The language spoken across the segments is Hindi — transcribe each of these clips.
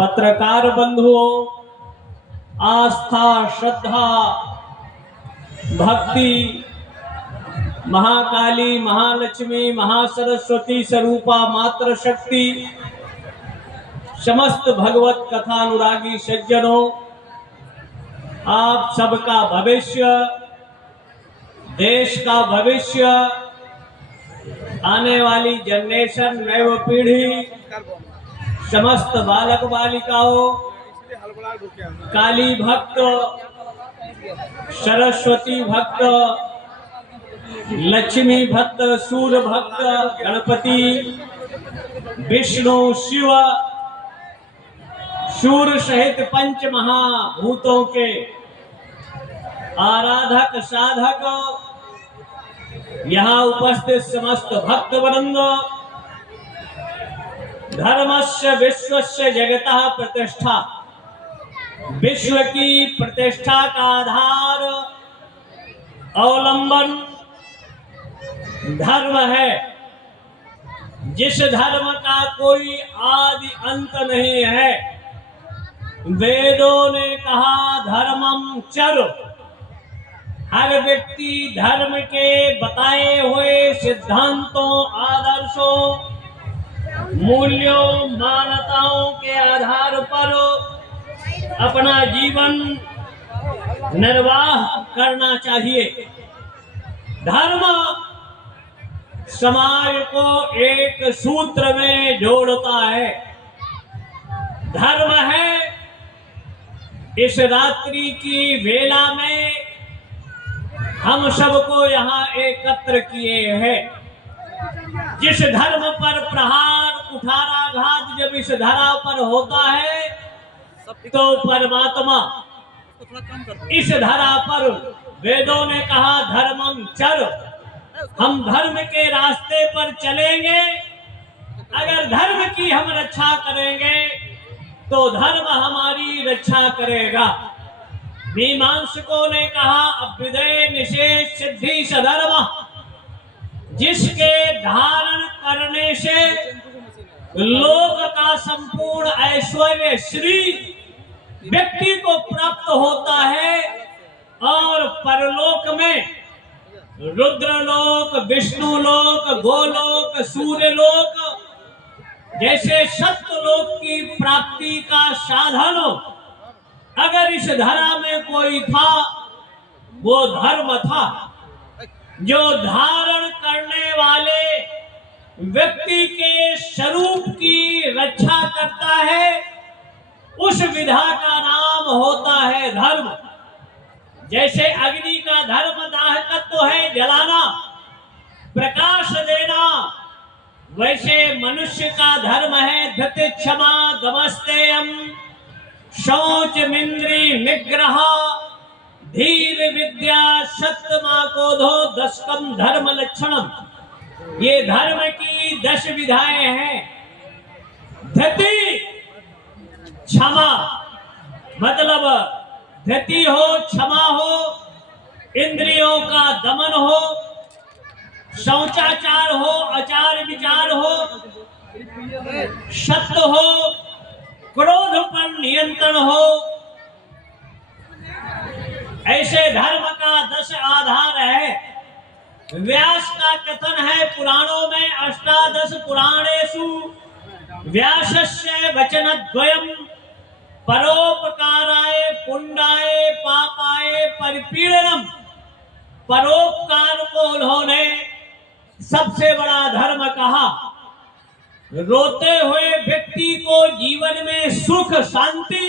पत्रकार बंधुओं, आस्था, श्रद्धा, भक्ति, महाकाली, महालक्ष्मी, महासरस्वती स्वरूपा मात्र शक्ति, समस्त भगवत कथानुरागी सज्जनों, आप सबका भविष्य, देश का भविष्य, आने वाली जनरेशन, नव पीढ़ी, समस्त बालक बालिकाओं, काली भक्त, सरस्वती भक्त, लक्ष्मी भक्त, सूर्य भक्त, गणपति, विष्णु, शिव, सूर्य सहित पंच महाभूतों के आराधक साधक, यहाँ उपस्थित समस्त भक्त वृंद, धर्मस्य विश्वस्य जगतः प्रतिष्ठा, विश्व की प्रतिष्ठा का आधार अवलंबन धर्म है। जिस धर्म का कोई आदि अंत नहीं है। वेदों ने कहा धर्मम चर, हर व्यक्ति धर्म के बताए हुए सिद्धांतों, आदर्शों, मूल्यों, मान्यताओं के आधार पर अपना जीवन निर्वाह करना चाहिए। धर्म समाज को एक सूत्र में जोड़ता है। धर्म है इस रात्रि की वेला में हम सबको यहाँ एकत्र किए हैं। जिस धर्म पर प्रहार, कुठाराघात जब इस धरा पर होता है तो परमात्मा इस धरा पर, वेदों ने कहा धर्मम चर, हम धर्म के रास्ते पर चलेंगे। अगर धर्म की हम रक्षा करेंगे तो धर्म हमारी रक्षा करेगा। मीमांसकों ने कहा अभ्युदय निषेध सिद्धि सधर्म, जिसके धारण करने से लोक का संपूर्ण ऐश्वर्य श्री व्यक्ति को प्राप्त होता है और परलोक में रुद्रलोक, विष्णुलोक, गोलोक, सूर्यलोक जैसे सप्तलोक की प्राप्ति का साधन अगर इस धरा में कोई था वो धर्म था। जो धारण करने वाले व्यक्ति के स्वरूप की रक्षा करता है उस विधा का नाम होता है धर्म। जैसे अग्नि का धर्म दाहकत्व है, जलाना, प्रकाश देना, वैसे मनुष्य का धर्म है धृति, क्षमा, दमस्तेयम, शौच, मिंद्री, निग्रह, धीर, विद्या, सत्यमा, क्रोधो, दशकम धर्म लक्षणम। ये धर्म की 10 विधाएं हैं। धृति, क्षमा, मतलब धृति हो, क्षमा हो, इंद्रियों का दमन हो, शौचाचार हो, आचार विचार हो, सत्य हो, क्रोध पर नियंत्रण हो। ऐसे धर्म का 10 आधार है। व्यास का कथन है पुराणों में, अष्टादश पुराणेषु व्यासस्य वचनद्वयम् परोपकाराय पुण्याय पापाय परिपीडनम। परोपकार को उन्होंने सबसे बड़ा धर्म कहा। रोते हुए व्यक्ति को जीवन में सुख, शांति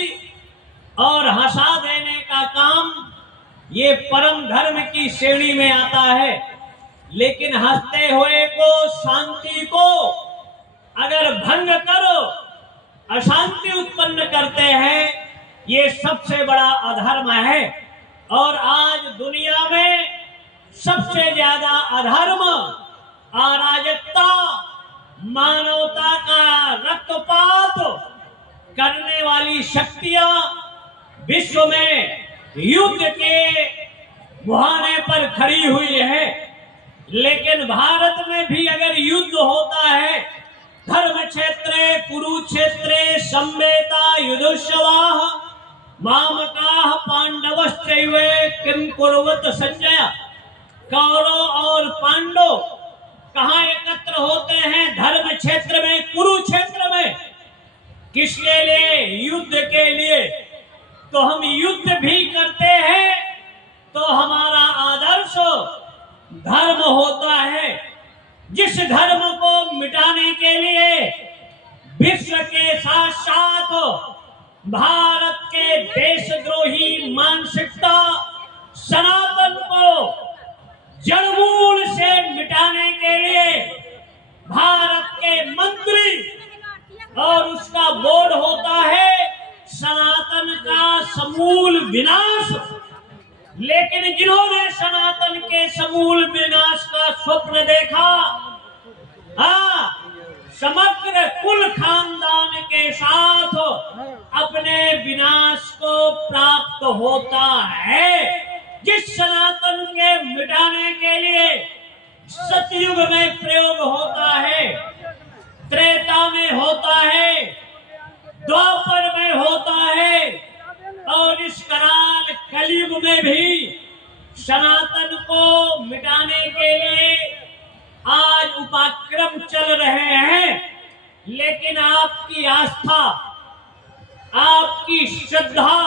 और हंसा देने का काम ये परम धर्म की श्रेणी में आता है। लेकिन हंसते हुए को, शांति को अगर भंग करो, अशांति उत्पन्न करते हैं, ये सबसे बड़ा अधर्म है। और आज दुनिया में सबसे ज्यादा अधर्म, अराजकता, मानवता का रक्तपात करने वाली शक्तियां विश्व में युद्ध के मुहाने पर खड़ी हुई है। लेकिन भारत में भी अगर युद्ध होता है, धर्म क्षेत्रे कुरुक्षेत्रे संवेता युधिष्ठिरः मामकाः पांडवश्चैव किं कुर्वत संजय। कौरव और पांडव कहाँ एकत्र होते हैं? धर्म क्षेत्र में, कुरुक्षेत्र में। किसके लिए? युद्ध के लिए। तो हम युद्ध भी करते हैं तो हमारा आदर्श धर्म होता है, जिस धर्म को मिटाने के लिए विश्व के साथ साथ भारत के देशद्रोही मानसिकता सनातन को जड़मूल से मिटाने के लिए भारत के मंत्री और उसका बोर्ड होता है सनातन का समूल विनाश। लेकिन जिन्होंने सनातन के समूल विनाश का स्वप्न देखा, समग्र कुल खानदान के साथ अपने विनाश को प्राप्त होता है। जिस सनातन के मिटाने के लिए सतयुग में प्रयोग होता है, त्रेता में होता है, द्वापर में होता है और इस कराल कलयुग में भी सनातन को मिटाने के लिए आज उपक्रम चल रहे हैं। लेकिन आपकी आस्था, आपकी श्रद्धा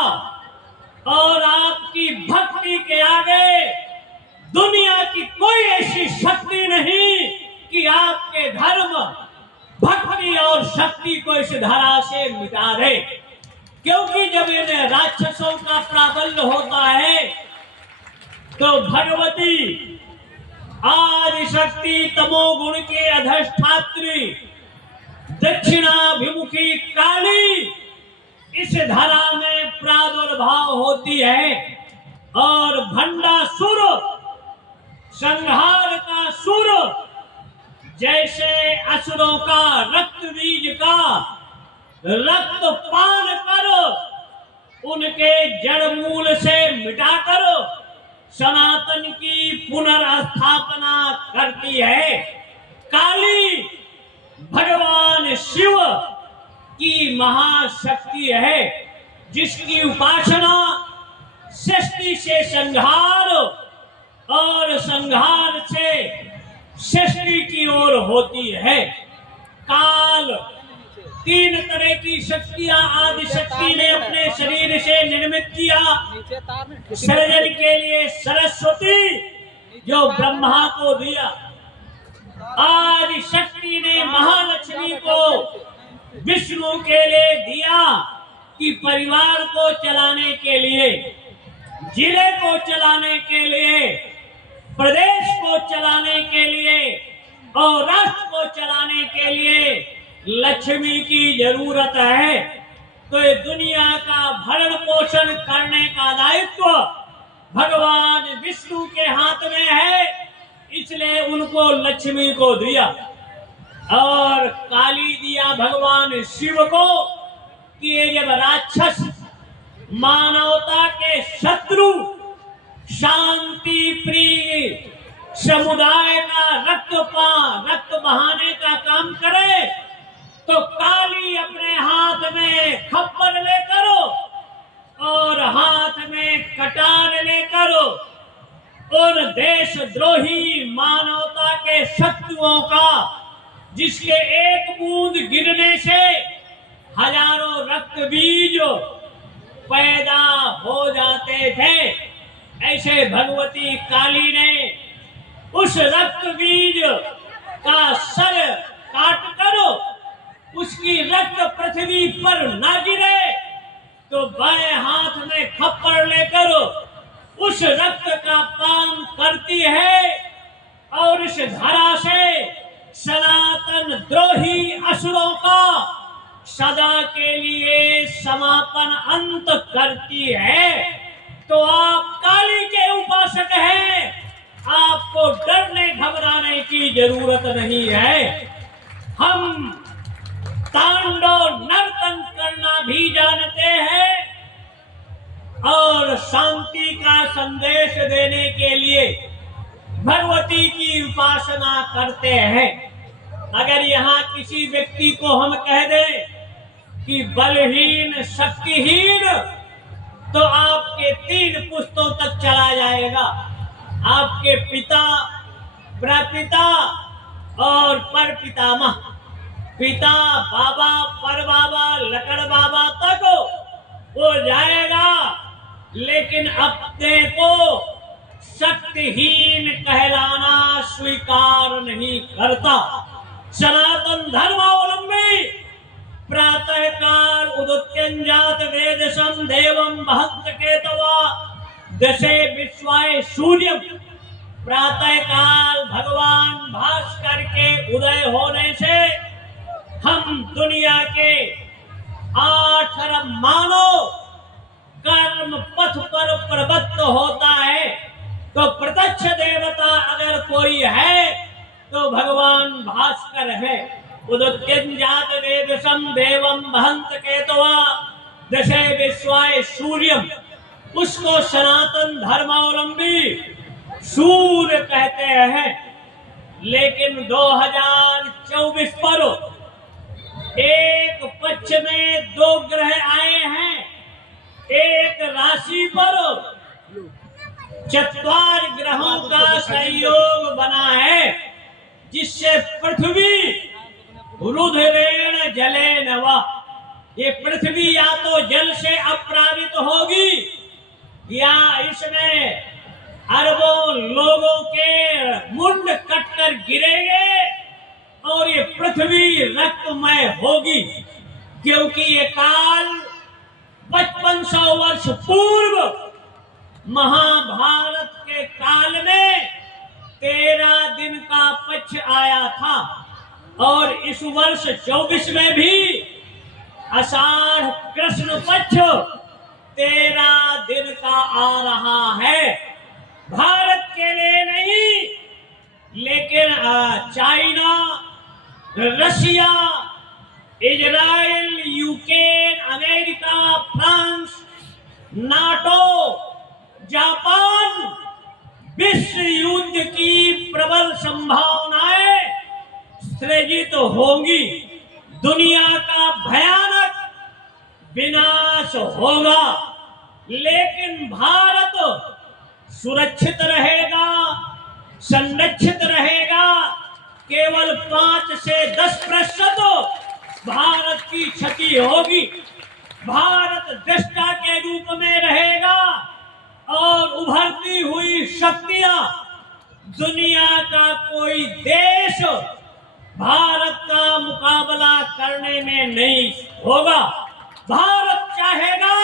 और आपकी भक्ति के आगे दुनिया की कोई ऐसी शक्ति नहीं कि आपके धर्म, भक्ति और शक्ति को इस धरा से मिटा दे। क्योंकि जब इन्हें राक्षसों का प्राबल्य होता है तो भगवती आदिशक्ति तमोगुण के अधिष्ठात्री दक्षिणाभिमुखी काली इस धरा में प्रादुर्भाव होती है और भंडासुर, संहार का सुर, जैसे असुरों का रक्त बीज का रक्त पान करो, उनके जड़ मूल से मिटा करो सनातन की पुनर्स्थापना करती है। काली भगवान शिव की महाशक्ति है, जिसकी उपासना सृष्टि से संहार और संहार से सृष्टि की ओर होती है। काल तीन तरह की शक्तियां आदि शक्ति ने अपने शरीर से निर्मित किया। सृजन के लिए सरस्वती जो ब्रह्मा को दिया, आदि शक्ति ने महालक्ष्मी को विष्णु के लिए दिया कि परिवार को चलाने के लिए, जिले को चलाने के लिए, प्रदेश को चलाने के लिए और राष्ट्र को चलाने के लिए लक्ष्मी की जरूरत है। तो ये दुनिया का भरण पोषण करने का दायित्व भगवान विष्णु के हाथ में है, इसलिए उनको लक्ष्मी को दिया और काली दिया भगवान शिव को कि ये जब राक्षस मानवता के शत्रु, शांति प्रिय समुदाय का रक्त बहाने का काम करे, तो काली अपने हाथ में खप्पर लेकर और हाथ में कटार लेकर उन देशद्रोही मानवता के शत्रुओं का, जिसके एक बूंद गिरने से हजारों रक्त बीज पैदा हो जाते थे, ऐसे भगवती काली ने उस रक्त बीज का सर काट करो, उसकी रक्त पृथ्वी पर न गिरे तो बाएं हाथ में खप्पर लेकर उस रक्त का पान करती है और इस धरा से सनातन द्रोही असुरों का सदा के लिए समापन अंत करती है। तो आप काली के उपासक हैं, आपको डरने घबराने की जरूरत नहीं है। हम तांडव नर्तन करना भी जानते हैं और शांति का संदेश देने के लिए भगवती की उपासना करते हैं। अगर यहाँ किसी व्यक्ति को हम कह दें कि बलहीन शक्तिहीन तो आपके 3 पुस्तों तक चला जाएगा, आपके पिता, प्रपिता और परपितामह। पिता, बाबा, परबाबा, लकड़ बाबा तक वो जाएगा, लेकिन अपने को शक्तिहीन कहलाना स्वीकार नहीं करता। सनातन धर्मावलंबी प्रातः काल उदुत्यंजात वेदसं देवं महंत केतवा दशे विश्वाय सूर्यम। प्रातः काल भगवान भास्कर के उदय होने से हम दुनिया के 8 अरब मानव कर्म पथ पर प्रवृत्त होता है। तो प्रत्यक्ष देवता अगर कोई है तो भगवान भास्कर है। उदुत्यंजात वेदसं देवं महंत केतवा दशे विश्वाय सूर्यम, उसको सनातन धर्मावलंबी सूर्य कहते हैं। लेकिन 2024 पर एक पक्ष में 2 ग्रह आए हैं, एक राशि पर 4 ग्रहों का संयोग बना है, जिससे पृथ्वी रुधिरेण जलेन वा, ये पृथ्वी या तो जल से अप्लावित होगी या इसमें अरबों लोगों के मुंड कटकर गिरेंगे और ये पृथ्वी रक्तमय होगी। क्योंकि ये काल 5500 वर्ष पूर्व महाभारत के काल में 13 दिन का पक्ष आया था, और इस वर्ष 24 में भी आषाढ़ कृष्ण पक्ष 13 दिन का आ रहा है। भारत के लिए नहीं, लेकिन China, Russia, Israel, Ukraine, America, France, NATO, Japan, विश्व युद्ध की प्रबल संभावनाएं सृजित होंगी। दुनिया का भयानक विनाश होगा, लेकिन भारत सुरक्षित रहेगा, संरक्षित रहेगा। केवल 5 से 10% भारत की क्षति होगी। भारत दृष्टा के रूप में रहेगा और उभरती हुई शक्तियां, दुनिया का कोई देश भारत का मुकाबला करने में नहीं होगा। भारत चाहेगा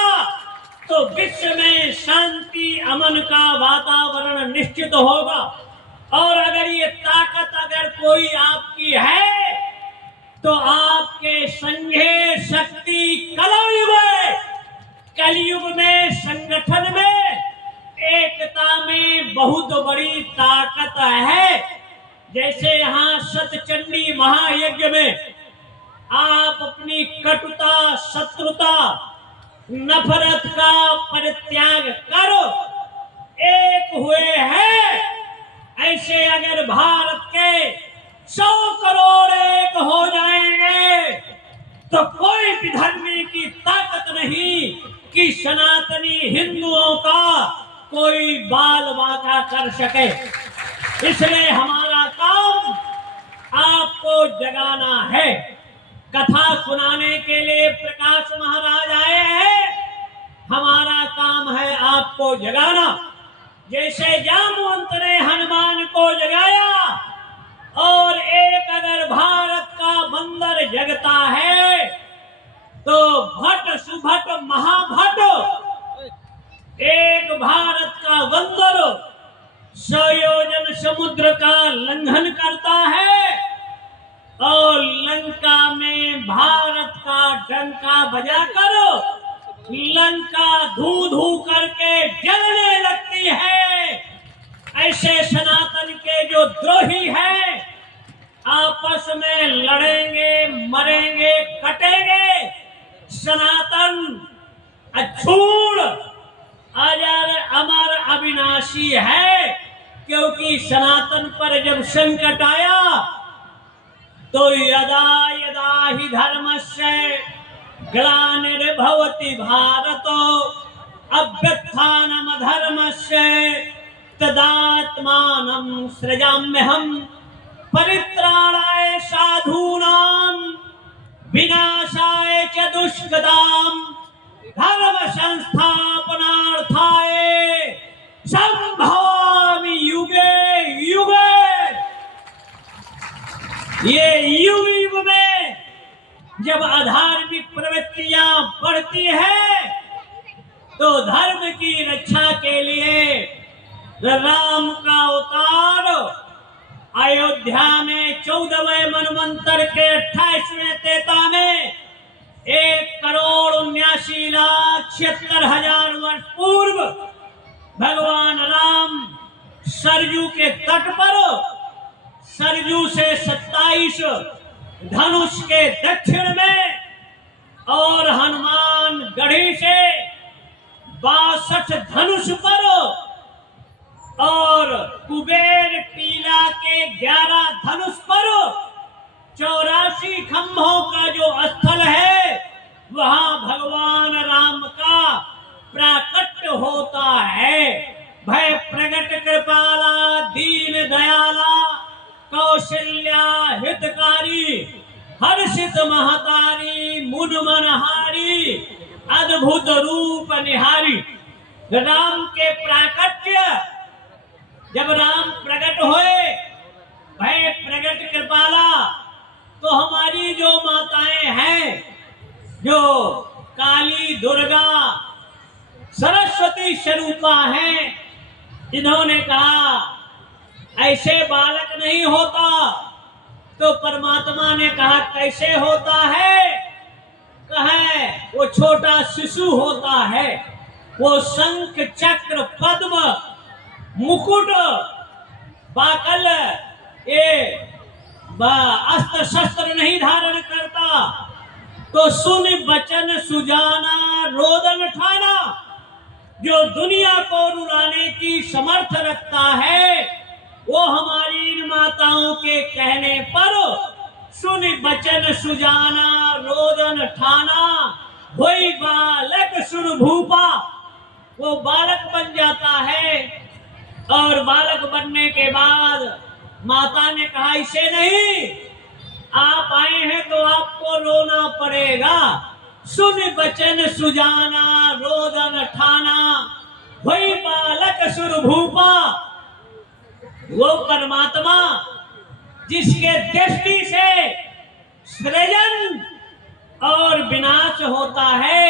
तो विश्व में शांति अमन का वातावरण निश्चित होगा। और अगर ये ताकत अगर कोई आपकी है तो आपके संघे शक्ति कलयुग में संगठन में एकता में बहुत बड़ी ताकत है। जैसे यहाँ सतचंडी महायज्ञ में आप अपनी कटुता, शत्रुता, नफरत का परित्याग करो, एक हुए हैं। ऐसे अगर भारत के 100 करोड़ एक हो जाएंगे तो कोई भी धर्मी की ताकत नहीं कि सनातनी हिंदुओं का कोई बाल बाका कर सके। इसलिए हमारा काम आपको जगाना है। कथा सुनाने के लिए प्रकाश महाराज आए हैं, हमारा काम है आपको जगाना। जैसे जामवंत ने हनुमान को जगाया, और एक अगर भारत का बंदर जगता है तो भट्ट सुभट महाभट्ट एक भारत का बंदर 100 योजन समुद्र का लंघन करता है और लंका में भारत का डंका बजाकर लंका धू धू करके जलने लगती है। ऐसे सनातन के जो द्रोही हैं आपस में लड़ेंगे, मरेंगे, कटेंगे। सनातन अछूड़, अजर, अमर, अविनाशी है। क्योंकि सनातन पर जब संकट आया तो यदा यदा ही धर्मस्य ग्लानिर्भवति भारत अभ्युत्थानमधर्मस्य तदात्मानं सृजाम्यहम् परित्राणाय साधूनां विनाशाय च दुष्कृतां धर्म संस्थापनार्थाय संभवामि युगे युगे। ये युग युग में जब अधार्मिक प्रवृत्तियां बढ़ती है तो धर्म की रक्षा के लिए राम का अवतार अयोध्या में 14वें मनवंतर के 28वें तेता में 1,79,76,000 वर्ष पूर्व भगवान राम सरयू के तट पर सरयू से 27 धनुष के दक्षिण में और हनुमान गढ़ी से 62 धनुष पर और कुबेर टीला के 11 धनुष पर 84 खंभों का जो स्थल है वहां भगवान राम का प्राकट्य होता है। भय प्रगट कृपाला दीन दयाला कौशल्या हितकारी हर्षित महतारी मुन मनहारी अद्भुत रूप निहारी। राम के प्राकट्य जब राम प्रकट हुए भय प्रगट कृपाला तो हमारी जो माताएं हैं जो काली दुर्गा सरस्वती स्वरूपा हैं इन्होंने कहा ऐसे बालक नहीं होता। तो परमात्मा ने कहा कैसे होता है? कहे वो छोटा शिशु होता है, वो शंख चक्र पद्म मुकुट बाकल ये अस्त्र शस्त्र नहीं धारण करता। तो सुन बचन सुजाना रोदन ठाना जो दुनिया को रुलाने की समर्थ रखता है वो हमारी इन माताओं के कहने पर सुन बचन सुजाना रोदन ठाना वही बालक सुन भूपा वो बालक बन जाता है। और बालक बनने के बाद माता ने कहा इसे नहीं, आप आए हैं तो आपको रोना पड़ेगा। सुन बचन सुजाना रोदन ठाना वही बालक सुर भूपा। वो परमात्मा जिसके दृष्टि से सृजन और विनाश होता है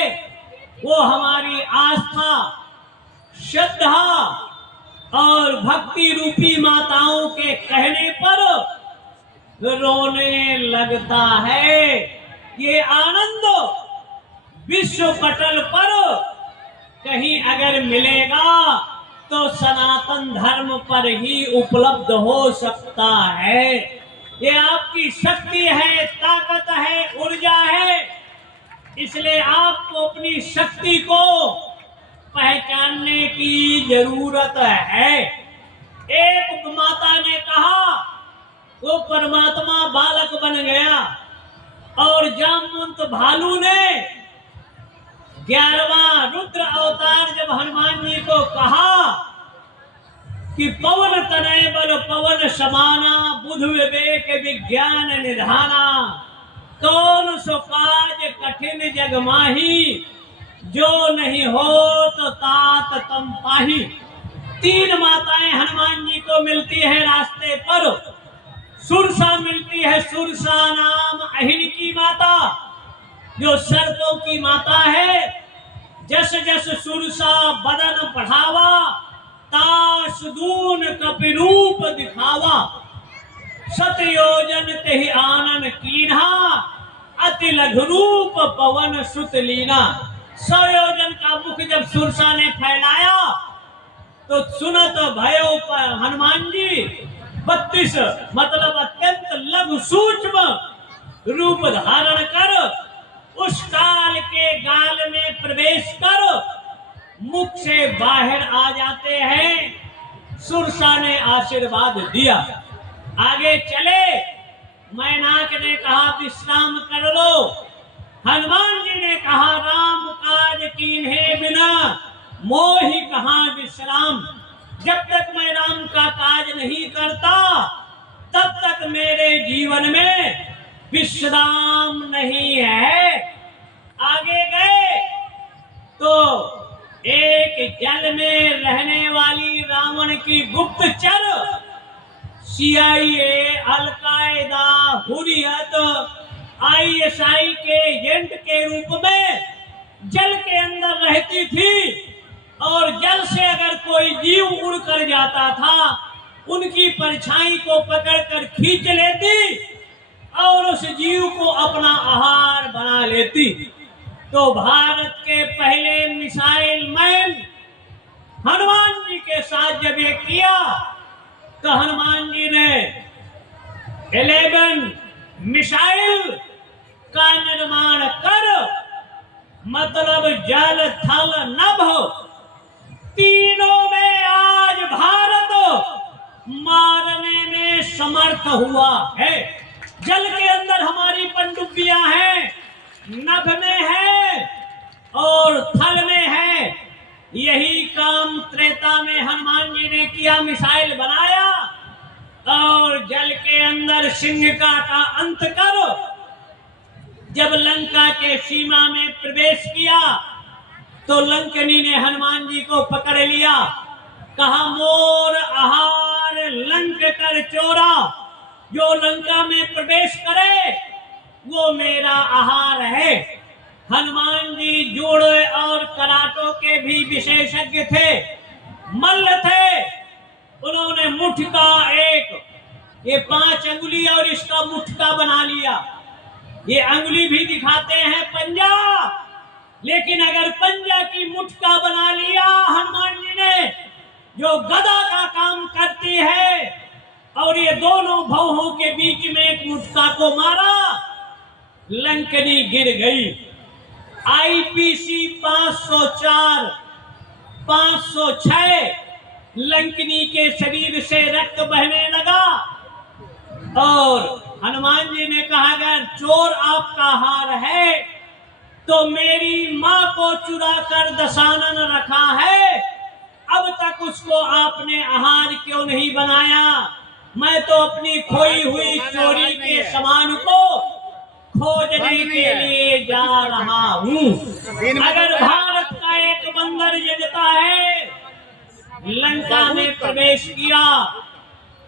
वो हमारी आस्था श्रद्धा और भक्ति रूपी माताओं के कहने पर रोने लगता है। ये आनंद विश्व पटल पर कहीं अगर मिलेगा तो सनातन धर्म पर ही उपलब्ध हो सकता है। ये आपकी शक्ति है, ताकत है, ऊर्जा है। इसलिए आपको अपनी शक्ति को पहचानने की जरूरत है। एक माता ने कहा वो परमात्मा बालक बन गया और जामवंत भालू ने 11वां रुद्र अवतार जब हनुमान जी को कहा कि पवन तनय बल पवन समाना बुध विवेक विज्ञान निधाना कौन सो काज कठिन जग माही जो नहीं हो तो तात तम पाही। 3 माताएं हनुमान जी को मिलती है रास्ते पर। सुरसा मिलती है, सुरसा नाम अहिन की माता जो सर्पों की माता है। जस जस सुरसा बदन बढ़ावा तास दून कपि रूप दिखावा। सतयोजन तेहि आनन कीन्हा अति लघु रूप पवन सुत लीना। 100 योजन का मुख जब सुरसा ने फैलाया तो सुनत भयो हनुमान जी 32 मतलब अत्यंत लघु सूक्ष्म रूप धारण कर उस काल के गाल में प्रवेश कर मुख से बाहर आ जाते हैं। सुरसा ने आशीर्वाद दिया, आगे चले। मैनाक ने कहा विश्राम कर लो। हनुमान जी ने कीन्हे बिना मोहि कहाँ विश्राम। जब तक मैं राम का काज नहीं करता तब तक मेरे जीवन में विश्राम नहीं है। आगे गए तो एक जल में रहने वाली रावण की गुप्तचर CIA, अल-कायदा, हुर्रियत, ISI के एजेंट के रूप में जल के अंदर रहती थी और जल से अगर कोई जीव उड़ कर जाता था उनकी परछाई को पकड़कर खींच लेती और उस जीव को अपना आहार बना लेती। तो भारत के पहले मिसाइल मैन हनुमान जी के साथ जब ये किया तो हनुमान जी ने 11 मिसाइल का निर्माण कर मतलब जल थल नभ तीनों में आज भारत मारने में समर्थ हुआ है। जल के अंदर हमारी पनडुब्बियां हैं, नभ में है और थल में है। यही काम त्रेता में हनुमान जी ने किया, मिसाइल बनाया और जल के अंदर सिंहिका का अंत करो। जब लंका के सीमा में प्रवेश किया तो लंकनी ने हनुमान जी को पकड़ लिया, कहा मोर आहार लंक कर चोरा, जो लंका में प्रवेश करे वो मेरा आहार है। हनुमान जी जुड़े और कराटों के भी विशेषज्ञ थे, मल्ल थे। उन्होंने मुठ का ये 5 अंगुली और इसका मुठ का बना लिया। ये अंगुली भी दिखाते हैं पंजा, लेकिन अगर पंजा की मुठ का बना लिया हनुमान जी ने, जो गदा का काम करती है, और ये दोनों भौहों के बीच में एक मुठका को मारा, लंकनी गिर गई। IPC 504, 506 लंकनी के शरीर से रक्त बहने लगा और हनुमान जी ने कहा अगर चोर आपका हार है तो मेरी माँ को चुरा कर दशानन रखा है, अब तक उसको आपने आहार क्यों नहीं बनाया? मैं तो अपनी खोई हुई चोरी के सामान को खोजने के लिए जा रहा हूँ। अगर भारत का एक बंदर जगता है, लंका में प्रवेश किया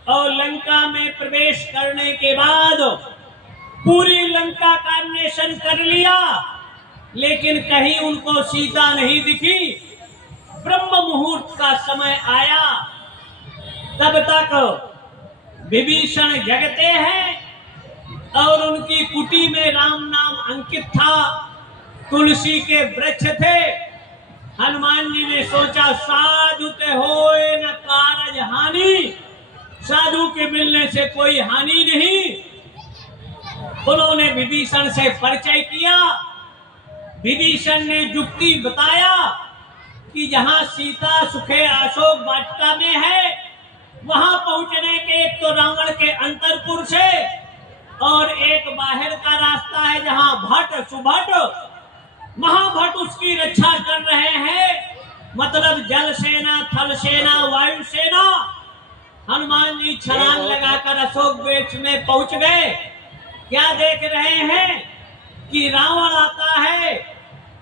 और लंका में प्रवेश करने के बाद पूरी लंका का अन्वेषण कर लिया, लेकिन कहीं उनको सीता नहीं दिखी। ब्रह्म मुहूर्त का समय आया, तब तक विभीषण जगते हैं और उनकी कुटी में राम नाम अंकित था, तुलसी के वृक्ष थे। हनुमान जी ने सोचा साधु ते होए न कारज हानि, साधु के मिलने से कोई हानि नहीं। उन्होंने विभीषण से परिचय किया। विभीषण ने युक्ति बताया कि जहां सीता सुखे अशोक वाटिका में है, वहां पहुंचने के एक तो रावण के अंतरपुर से और एक बाहर का रास्ता है जहां भट्ट सुभट महाभट्ट उसकी रक्षा कर रहे हैं, मतलब जल सेना, थल सेना, वायु सेना। हनुमान जी छलांग लगाकर अशोक वृक्ष में पहुंच गए। क्या देख रहे हैं कि रावण आता है,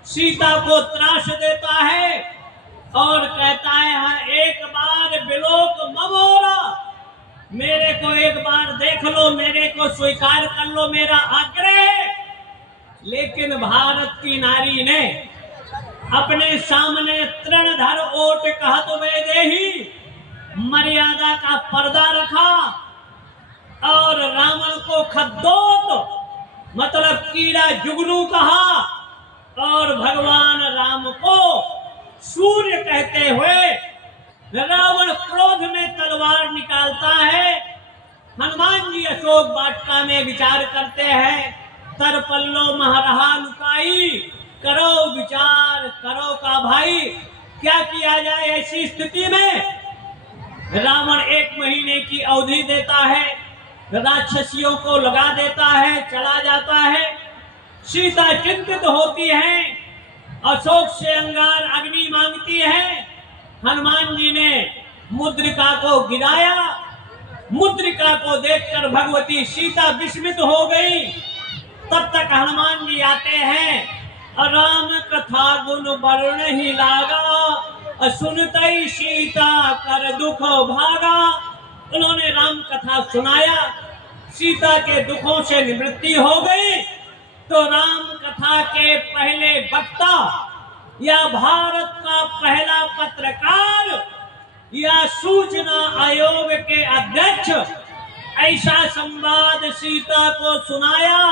सीता को त्रास देता है और कहता है एक बार बिलोक ममोरा, मेरे को एक बार देख लो, मेरे को स्वीकार कर लो, मेरा आग्रह। लेकिन भारत की नारी ने अपने सामने तृणधर ओट कहत वे देही मर्यादा का पर्दा रखा और रावण को खद्दोत मतलब कीड़ा जुगनू कहा और भगवान राम को सूर्य कहते हुए रावण क्रोध में तलवार निकालता है। हनुमान जी अशोक वाटिका में विचार करते हैं, तर पल्लो महरहा लुकाई, करो विचार करो का भाई, क्या किया जाए ऐसी स्थिति में? रावण 1 महीने की अवधि देता है, राक्षसियों को लगा देता है, चला जाता है। सीता चिंतित होती है अशोक से अंगार अग्नि मांगती है। हनुमान जी ने मुद्रिका को गिराया। मुद्रिका को देखकर भगवती सीता विस्मित हो गई। तब तक हनुमान जी आते हैं। राम कथा गुण वर्ण ही लागा, सुनतई सीता कर दुख भागा। उन्होंने राम कथा सुनाया, सीता के दुखों से निवृत्ति हो गई। तो राम कथा के पहले वक्ता या भारत का पहला पत्रकार या सूचना आयोग के अध्यक्ष ऐसा संवाद सीता को सुनाया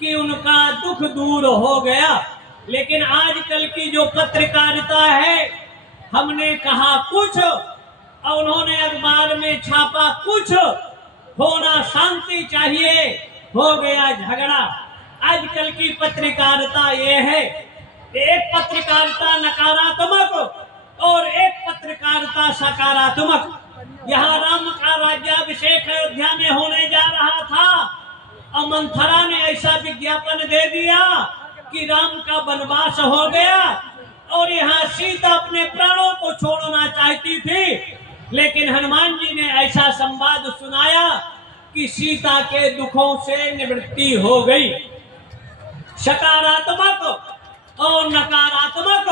कि उनका दुख दूर हो गया। लेकिन आजकल की जो पत्रकारिता है, हमने कहा कुछ और उन्होंने अखबार में छापा कुछ, होना शांति चाहिए, हो गया झगड़ा। आजकल की पत्रकारिता ये है, एक पत्रकारिता नकारात्मक और एक पत्रकारिता सकारात्मक। यहाँ राम का राज्याभिषेक अयोध्या में होने जा रहा था और मंथरा ने ऐसा विज्ञापन दे दिया कि राम का वनवास हो गया और यहाँ सीता अपने प्राणों को छोड़ना चाहती थी। लेकिन हनुमान जी ने ऐसा संवाद सुनाया कि सीता के दुखों से निवृत्ति हो गई। सकारात्मक और नकारात्मक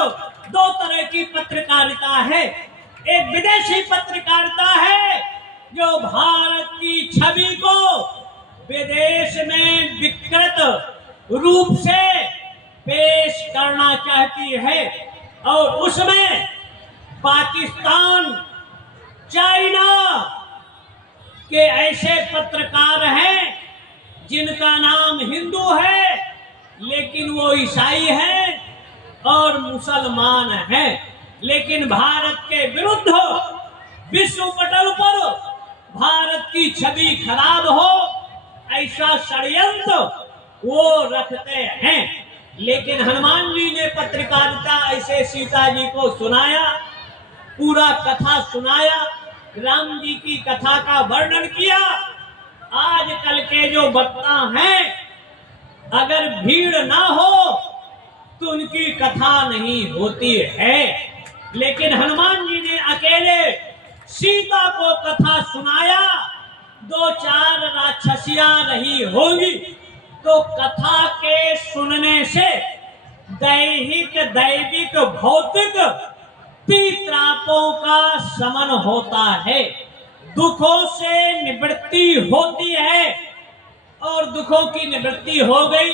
दो तरह की पत्रकारिता है। एक विदेशी पत्रकारिता है जो भारत की छवि को विदेश में विकृत रूप से पेश करना चाहती है और उसमें पाकिस्तान, चाइना के ऐसे पत्रकार हैं जिनका नाम हिंदू है लेकिन वो ईसाई हैं और मुसलमान हैं। लेकिन भारत के विरुद्ध विश्व पटल पर भारत की छवि खराब हो ऐसा षड्यंत्र वो रखते हैं। लेकिन हनुमान जी ने पत्रकारिता ऐसे सीता जी को सुनाया, पूरा कथा सुनाया, राम जी की कथा का वर्णन किया। आजकल के जो वक्ता हैं, अगर भीड़ ना हो तो उनकी कथा नहीं होती है। लेकिन हनुमान जी ने अकेले सीता को कथा सुनाया, दो चार राक्षसियां रही होंगी, तो कथा के सुनने से दैहिक, दैविक, भौतिक तीत्रापों का शमन होता है, दुखों से निवृत्ति होती है और दुखों की निवृत्ति हो गई।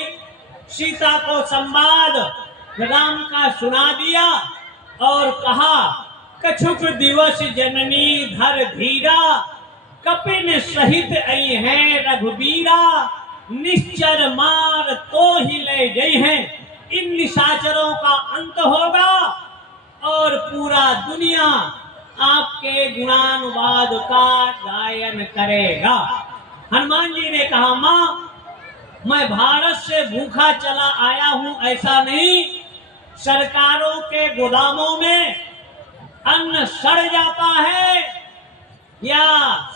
सीता को संवाद राम का सुना दिया और कहा, कछुक दिवस जननी धर धीरा, कपिन सहित आई है रघुबीरा, निश्चर मार तो ही ले गई हैं, इन निशाचरों का अंत होगा और पूरा दुनिया आपके गुणानुवाद का गायन करेगा। हनुमान जी ने कहा, माँ मैं भारत से भूखा चला आया हूं ऐसा नहीं, सरकारों के गोदामों में अन्न सड़ जाता है या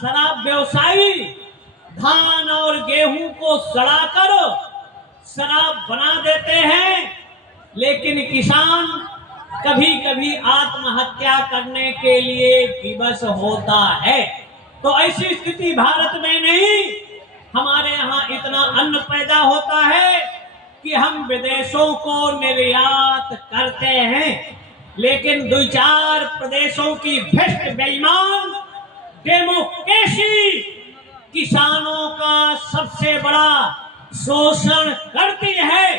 शराब व्यवसायी धान और गेहूं को सड़ाकर शराब बना देते हैं, लेकिन किसान कभी कभी आत्महत्या करने के लिए विवश होता है। तो ऐसी स्थिति भारत में नहीं, हमारे यहाँ इतना अन्न पैदा होता है कि हम विदेशों को निर्यात करते हैं। लेकिन दो चार प्रदेशों की भ्रष्ट बेईमान डेमोक्रेसी किसानों का सबसे बड़ा शोषण करती है।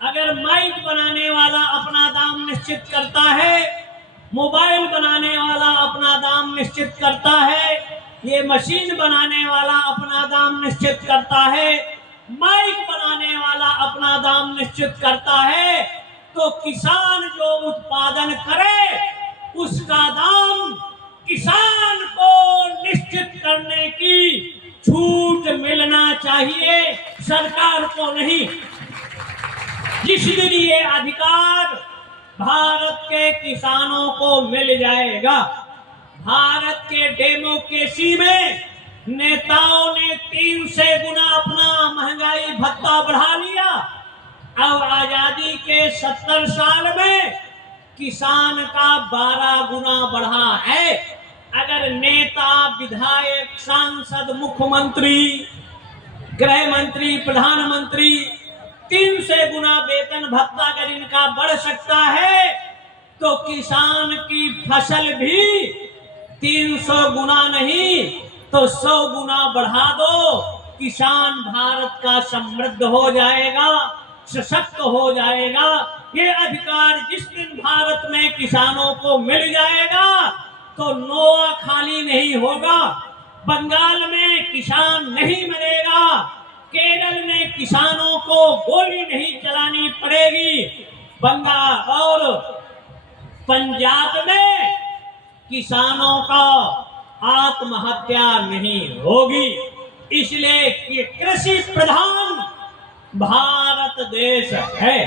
अगर माइक बनाने वाला अपना दाम निश्चित करता है, मोबाइल बनाने वाला अपना दाम निश्चित करता है, ये मशीन बनाने वाला अपना दाम निश्चित करता है, माइक बनाने वाला अपना दाम निश्चित करता है, तो किसान जो उत्पादन करे उसका दाम किसान को निश्चित करने की छूट मिलना चाहिए, सरकार को नहीं। जिस दिन ये अधिकार भारत के किसानों को मिल जाएगा, भारत के डेमोक्रेसी में नेताओं ने 3 से गुना अपना महंगाई भत्ता बढ़ा लिया। अब आजादी के 70 साल में किसान का 12 गुना बढ़ा है। अगर नेता, विधायक, सांसद, मुख्यमंत्री, गृह मंत्री, प्रधानमंत्री 3 से गुना वेतन भत्ता अगर इनका बढ़ सकता है तो किसान की फसल भी 300 गुना नहीं तो 100 गुना बढ़ा दो। किसान भारत का समृद्ध हो जाएगा, सशक्त हो जाएगा। ये अधिकार जिस दिन भारत में किसानों को मिल जाएगा तो नोआ खाली नहीं होगा। बंगाल में किसान नहीं मरेगा, केरल में किसानों को गोली नहीं चलानी पड़ेगी, बंगाल और पंजाब में किसानों का आत्महत्या नहीं होगी। इसलिए कि कृषि प्रधान भारत देश है।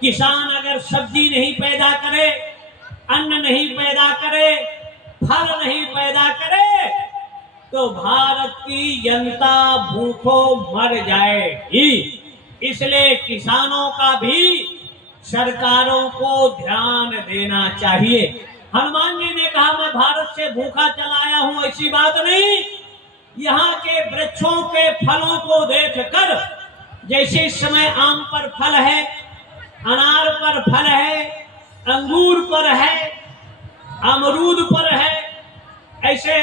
किसान अगर सब्जी नहीं पैदा करे, अन्न नहीं पैदा करे, फल नहीं पैदा करे तो भारत की जनता भूखों मर जाएगी। इसलिए किसानों का भी सरकारों को ध्यान देना चाहिए। हनुमान जी ने कहा मैं भारत से भूखा चला आया हूं, ऐसी बात नहीं। यहाँ के वृक्षों के फलों को देखकर, जैसे इस समय आम पर फल है, अनार पर फल है, अंगूर पर है, अमरूद पर है, ऐसे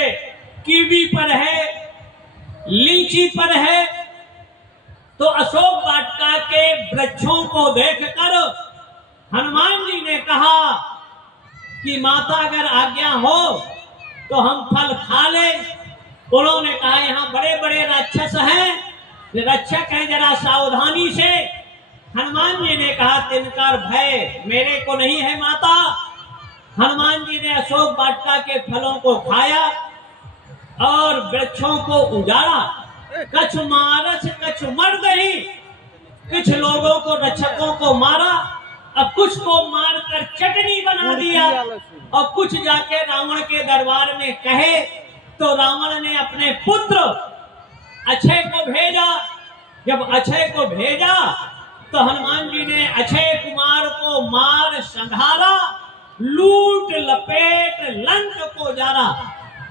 कीवी पर है, लीची पर है, तो अशोक वाटिका के वृक्षों को देखकर हनुमान जी ने कहा कि माता अगर आज्ञा हो तो हम फल खा ले। उन्होंने कहा यहाँ बड़े बड़े राक्षस हैं, रक्षक हैं, जरा सावधानी से। हनुमान जी ने कहा तिनकर भय मेरे को नहीं है माता। हनुमान जी ने अशोक वाटिका के फलों को खाया और वृक्षों को उजाड़ा। कछ मारस कछ मर गई, कुछ लोगों को, रक्षकों को मारा, अब कुछ को मारकर चटनी बना दिया और कुछ जाके रावण के दरबार में कहे तो रावण ने अपने पुत्र अक्षय को भेजा। जब अक्षय को भेजा तो हनुमान जी ने अक्षय कुमार को मार संहारा, लूट लपेट लंक को जारा।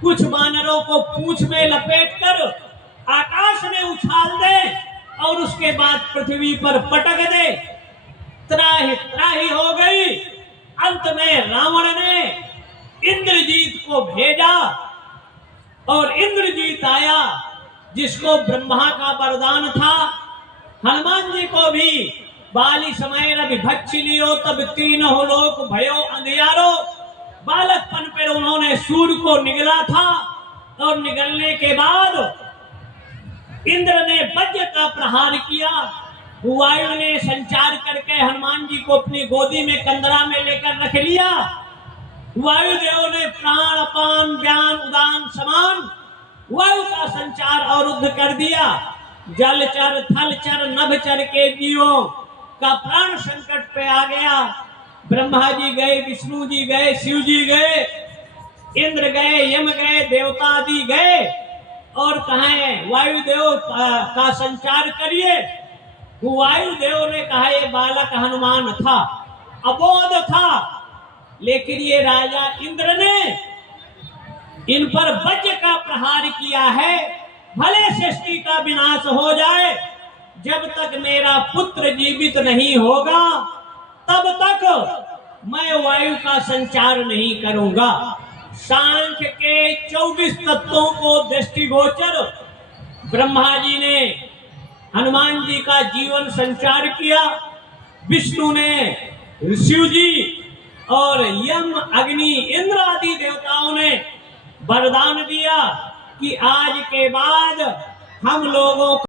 कुछ वानरों को पूंछ में लपेट कर आकाश में उछाल दे और उसके बाद पृथ्वी पर पटक दे। त्राही त्राही हो गई। अंत में रावण ने इंद्रजीत को भेजा और इंद्रजीत आया, जिसको ब्रह्मा का वरदान था। हनुमान जी को भी बाली समय विभक्षिलियो तब तीन हो लोक भयो अंधियारो। बालकपन पर उन्होंने सूर्य को निगला था और निगलने के बाद इंद्र ने वज्र का प्रहार किया। वायु ने संचार करके हनुमान जी को अपनी गोदी में कंदरा में लेकर रख लिया। वायुदेव ने प्राण अपान ज्ञान उदान समान वायु का संचार अवरुद्ध कर दिया। जलचर थलचर नभचर के जीवों का प्राण संकट पे आ गया। ब्रह्मा जी गए, विष्णु जी गए, शिव जी गए, इंद्र गए, यम गए, देवता आदि गए और कहें वायुदेव का संचार करिए। वायुदेव ने कहा ये बालक हनुमान था, अबोध था, लेकिन ये राजा इंद्र ने इन पर वज्र का प्रहार किया है। भले सृष्टि का विनाश हो जाए, जब तक मेरा पुत्र जीवित नहीं होगा तब तक मैं वायु का संचार नहीं करूंगा। सांख्य के 24 तत्वों को दृष्टिगोचर ब्रह्मा जी ने हनुमान जी का जीवन संचार किया। विष्णु ने, शिव जी और यम, अग्नि, इंद्र आदि देवताओं ने वरदान दिया कि आज के बाद हम लोगों